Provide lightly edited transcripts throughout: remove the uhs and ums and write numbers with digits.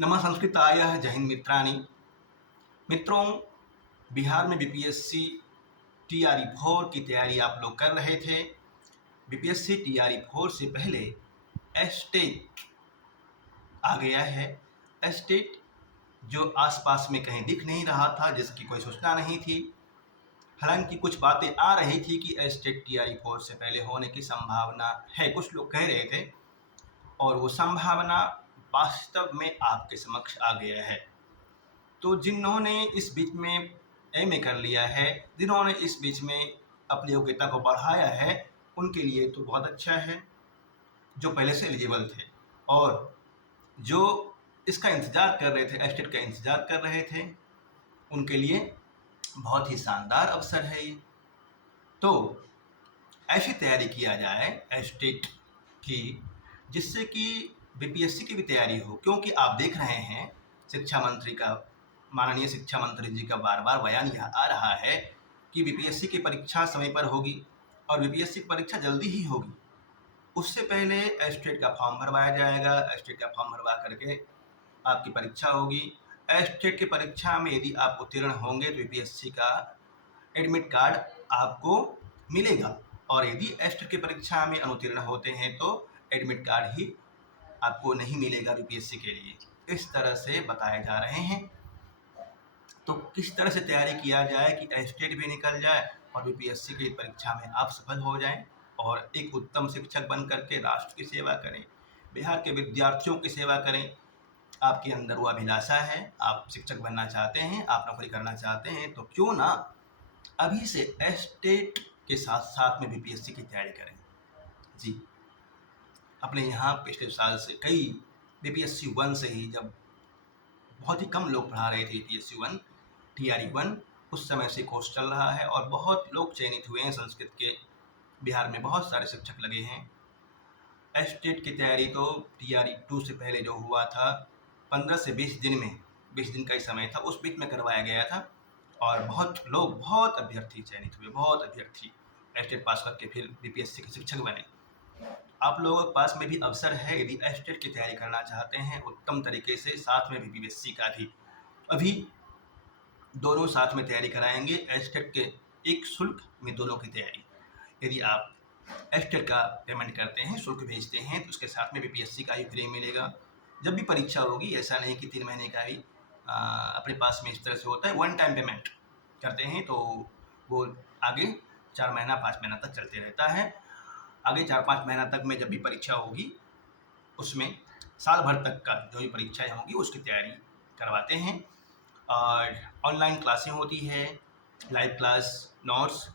नमः संस्कृताय जय हिंद मित्राणि। मित्रों, बिहार में बीपीएससी टीआरई 4 की तैयारी आप लोग कर रहे थे। बीपीएससी टीआरई 4 से पहले एस्टेट आ गया है। एस्टेट जो आसपास में कहीं दिख नहीं रहा था, जिसकी कोई सूचना नहीं थी। हालांकि कुछ बातें आ रही थी कि एस्टेट टीआरई 4 से पहले होने की संभावना है, कुछ लोग कह रहे थे, और वो संभावना वास्तव में आपके समक्ष आ गया है। तो जिन्होंने इस बीच में एमए कर लिया है, जिन्होंने इस बीच में अपनी योग्यता को बढ़ाया है, उनके लिए तो बहुत अच्छा है। जो पहले से एलिजिबल थे और जो इसका इंतज़ार कर रहे थे, एस्टेट का इंतज़ार कर रहे थे, उनके लिए बहुत ही शानदार अवसर है ये। तो ऐसी तैयारी किया जाए एस्टेट की, जिससे कि बीपीएससी की भी तैयारी हो। क्योंकि आप देख रहे हैं शिक्षा मंत्री का, माननीय शिक्षा मंत्री जी का बार बार बयान यह आ रहा है कि बीपीएससी की परीक्षा समय पर होगी और बीपीएससी की परीक्षा जल्दी ही होगी। उससे पहले एस्टेट का फॉर्म भरवाया जाएगा, एस्टेट का फॉर्म भरवा करके आपकी परीक्षा होगी। एस्टेट की परीक्षा में यदि आप उत्तीर्ण होंगे तो बीपीएससी का एडमिट कार्ड आपको मिलेगा, और यदि एस्टेट की परीक्षा में अनुत्तीर्ण होते हैं तो एडमिट कार्ड ही आपको नहीं मिलेगा बीपीएससी के लिए। इस तरह से बताए जा रहे हैं। तो किस तरह से तैयारी किया जाए कि एस्टेट भी निकल जाए और बीपीएससी की परीक्षा में आप सफल हो जाएं और एक उत्तम शिक्षक बन करके राष्ट्र की सेवा करें, बिहार के विद्यार्थियों की सेवा करें। आपके अंदर वो अभिलाषा है, आप शिक्षक बनना चाहते हैं, आप नौकरी करना चाहते हैं, तो क्यों ना अभी से एस्टेट के साथ साथ में बीपीएससी की तैयारी करें। जी, अपने यहाँ पिछले साल से कई बीपीएससी 1 से ही, जब बहुत ही कम लोग पढ़ा रहे थे बीपीएससी 1 टीआरई 1, उस समय से कोर्स चल रहा है और बहुत लोग चयनित हुए हैं संस्कृत के। बिहार में बहुत सारे शिक्षक लगे हैं। एस्टेट की तैयारी तो टीआरई 2 से पहले जो हुआ था 15 से 20 दिन में, 20 दिन का ही समय था, उस बीच में करवाया गया था और बहुत लोग, बहुत अभ्यर्थी चयनित हुए, बहुत अभ्यर्थी एस्टेट पास करके फिर बीपीएससी के शिक्षक बने। आप लोगों के पास में भी अवसर है, यदि एस्टेट की तैयारी करना चाहते हैं उत्तम तरीके से, साथ में बीपीएससी का भी, अभी दोनों साथ में तैयारी कराएंगे। एस्टेट के एक शुल्क में दोनों की तैयारी। यदि आप एस्टेट का पेमेंट करते हैं, शुल्क भेजते हैं, तो उसके साथ में बीपीएससी का ही फ्री मिलेगा। जब भी परीक्षा होगी, ऐसा नहीं कि 3 महीने का ही अपने पास में इस तरह से होता है। 1 टाइम पेमेंट करते हैं तो वो आगे 4 महीना 5 महीना तक चलते रहता है। आगे 4-5 महीना तक में जब भी परीक्षा होगी, उसमें साल भर तक का जो भी परीक्षाएँ होंगी उसकी तैयारी करवाते हैं। और ऑनलाइन क्लासें होती है, लाइव क्लास, नोट्स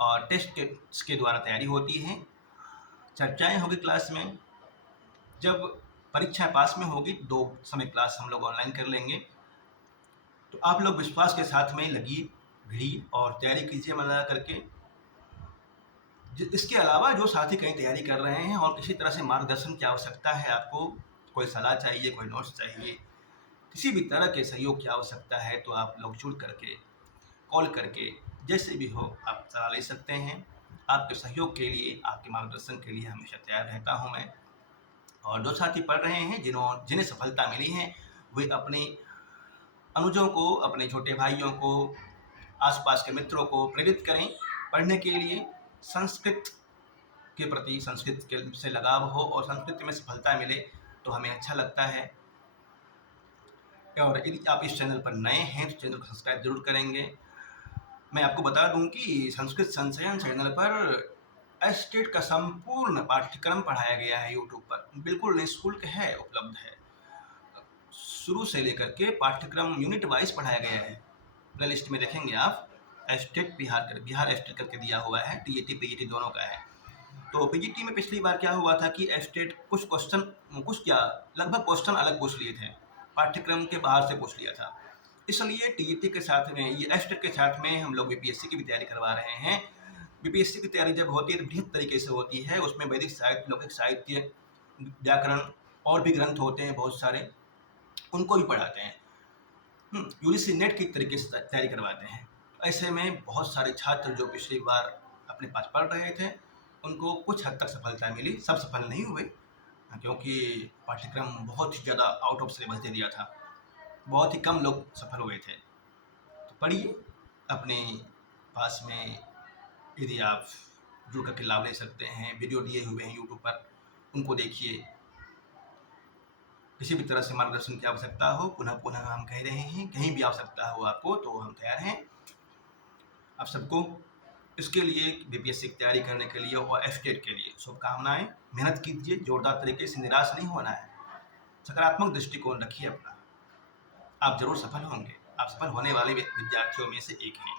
और टेस्ट के द्वारा तैयारी होती है। चर्चाएँ होगी क्लास में। जब परीक्षा पास में होगी 2 समय क्लास हम लोग ऑनलाइन कर लेंगे। तो आप लोग विश्वास के साथ में लगी भिड़ी और तैयारी कीजिए मन लगा करके। इसके अलावा जो साथी कहीं तैयारी कर रहे हैं और किसी तरह से मार्गदर्शन की आवश्यकता है, आपको कोई सलाह चाहिए, कोई नोट्स चाहिए, किसी भी तरह के सहयोग की आवश्यकता है, तो आप लोग जुड़ करके, कॉल करके, जैसे भी हो आप सलाह ले सकते हैं। आपके सहयोग के लिए, आपके मार्गदर्शन के लिए हमेशा तैयार रहता हूँ मैं। और जो साथी पढ़ रहे हैं, जिन्हें सफलता मिली है, वे अपने अनुजों को, अपने छोटे भाइयों को, आसपास के मित्रों को प्रेरित करें पढ़ने के लिए। संस्कृत के प्रति, संस्कृत के से लगाव हो और संस्कृत में सफलता मिले तो हमें अच्छा लगता है। और यदि आप इस चैनल पर नए हैं तो चैनल को सब्सक्राइब जरूर करेंगे। मैं आपको बता दूं कि संस्कृत संचयन चैनल पर एस्टेट का संपूर्ण पाठ्यक्रम पढ़ाया गया है यूट्यूब पर, बिल्कुल निःशुल्क है, उपलब्ध है। शुरू से लेकर के पाठ्यक्रम यूनिट वाइज पढ़ाया गया है। प्ले लिस्ट में देखेंगे आप, एस्टेट बिहार एस्टेट करके दिया हुआ है, टीईटी पीजीटी दोनों का है। तो पीजीटी में पिछली बार क्या हुआ था कि एस्टेट लगभग क्वेश्चन अलग पूछ लिए थे, पाठ्यक्रम के बाहर से पूछ लिया था। इसलिए टीईटी के साथ में, ये एस्टेट के साथ में हम लोग बीपीएससी की भी तैयारी करवा रहे हैं। बीपीएससी की तैयारी जब होती है तो बृहद तरीके से होती है। उसमें वैदिक साहित्य, लौकिक साहित्य, व्याकरण और भी ग्रंथ होते हैं बहुत सारे, उनको भी पढ़ाते हैं। यूजीसी नेट की तरीके से तैयारी करवाते हैं। ऐसे में बहुत सारे छात्र जो पिछली बार अपने पास पढ़ रहे थे, उनको कुछ हद तक सफलता मिली। सब सफल नहीं हुए, क्योंकि पाठ्यक्रम बहुत ही ज़्यादा आउट ऑफ सिलेबस दे दिया था, बहुत ही कम लोग सफल हुए थे। तो पढ़िए, अपने पास में यदि आप जुड़ करके लाभ ले सकते हैं, वीडियो दिए हुए हैं यूट्यूब पर, उनको देखिए। किसी भी तरह से मार्गदर्शन की आवश्यकता हो, पुनः पुनः हम कह रहे हैं, कहीं भी आवश्यकता हो आपको तो हम तैयार हैं। आप सबको इसके लिए बीपीएससी की तैयारी करने के लिए और एफटेट के लिए शुभकामनाएं। मेहनत कीजिए, जोरदार तरीके से, निराश नहीं होना है, सकारात्मक दृष्टिकोण रखिए अपना। आप जरूर सफल होंगे, आप सफल होने वाले विद्यार्थियों में से एक हैं।